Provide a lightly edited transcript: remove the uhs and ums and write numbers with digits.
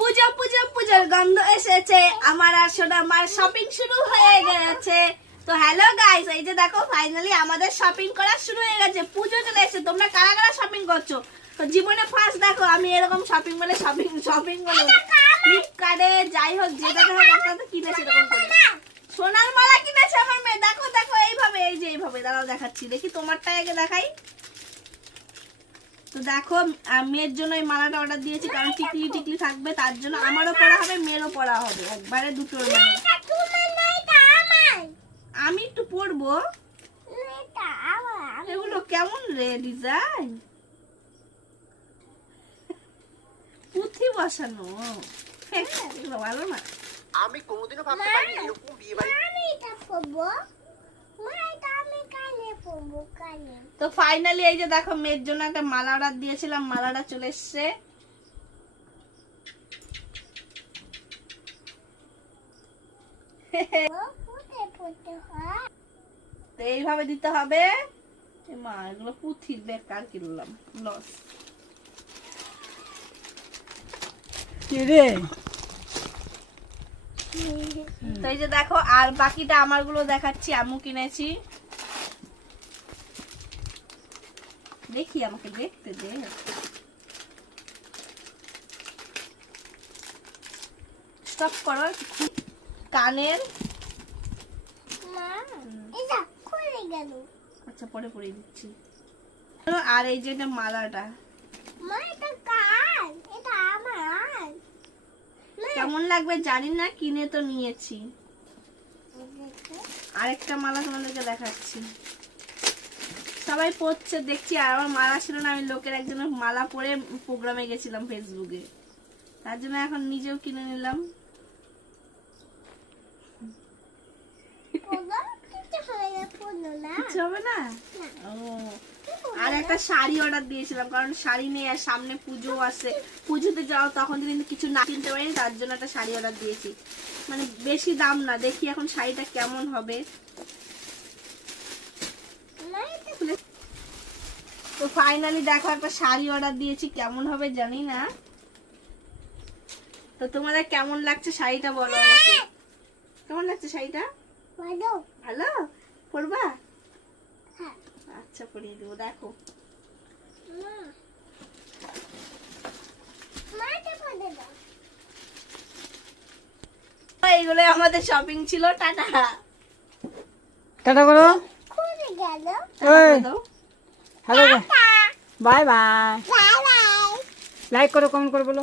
পুজো পুজো পুজোর গন্ধ এসেছে, আমার আর সোনামার শপিং শুরু হয়ে গেছে। তো হ্যালো গাইস, এই যে দেখো ফাইনালি আমাদের শপিং করা শুরু হয়ে গেছে। পুজো চলে এসেছে। তোমরা কারা কারা শপিং করছো? তো জীবনে ফার্স্ট দেখো আমি এরকম শপিং বলে ফ্লিপকার্টে যাই হোক যেটাতে হোক একটা তো কিনেছি এরকম করে। সোনার মালা কিনেছে আমার মেয়ে। দেখো দেখো এইভাবে, এই যে এইভাবে দাঁড়াও দেখাচ্ছি। দেখি তোমারটা আগে দেখাই। তো দেখো মেয়ের জন্য এই মালাটা অর্ডার দিয়েছি, কারণ টিকলি টিকলি থাকবে তার জন্য। আমারও পরা হবে, মেয়েরও পরা হবে, একবারে দুটোর মানে। আমি একটু পরবো। এগুলো কেমন রে ডিজাইন? পুঁথি বসানো, এগুলো ভালো না। আমি কোনোদিনও ভাবতে পারিনি এরকম বিয়ে বাড়ি। আমি এটা পরবো, মা এটা আমি কানে পরবো, কানে। তো ফাইনালি এই যে দেখো মেয়ের জন্য একটা মালা অর্ডার দিয়েছিলাম, মালাটা চলে এসছে। ফুটে ফুটে হয়। তো এইভাবে দিতে হবে। মা এগুলো পুঁথির, বেকার কিনলাম, লস। কি রে? তো এই যে দেখো, আর বাকিটা আমার গুলো দেখাচ্ছি, আম্মু কিনেছি। দেখি, আমাকে দেখতে দে। স্টপ করো। কানের, মা এটা খুলে গেল। আচ্ছা পরে পরিয়ে দিচ্ছি। আর এই যে এটা মালাটা মা এটা কার? এটা আমার। কেমন লাগবে জানি না, কিনে তো নিয়েছি। আরেকটা মালা তোমাদেরকে দেখাচ্ছি। সবাই পরছে দেখছি, আর আমার মালা ছিল না। আমি লোকের একজনের মালা পরে প্রোগ্রামে গেছিলাম ফেসবুকে, তার জন্য এখন নিজেও কিনে নিলাম। কিছু হবে না। ও, আর একটা শাড়ি অর্ডার দিয়েছিলাম, কারণ শাড়ি নেই আর সামনে পুজো আছে। পুজোতে যাও তখন কিন্তু কিছু না কিনতে পারিনি, তার জন্য একটা শাড়ি অর্ডার দিয়েছি। মানে বেশি দাম না। দেখি এখন শাড়িটা কেমন হবে। তো ফাইনালি দেখো একটা শাড়ি অর্ডার দিয়েছি, কেমন হবে জানি না। তো তোমাদের কেমন লাগছে শাড়িটা বলো আমাকে। কেমন লাগছে শাড়িটা? ভালো। ভালো? পরবা? হ্যাঁ। আচ্ছা পরিয়ে দেবো। দেখো মা মা এটা পরে দাও। এইগুলো আমাদের শপিং ছিল। টাটা। টাটা করো। খুলে গেল। Hello, bye bye. Bye bye. Like করো, কমেন্ট করো, বলো।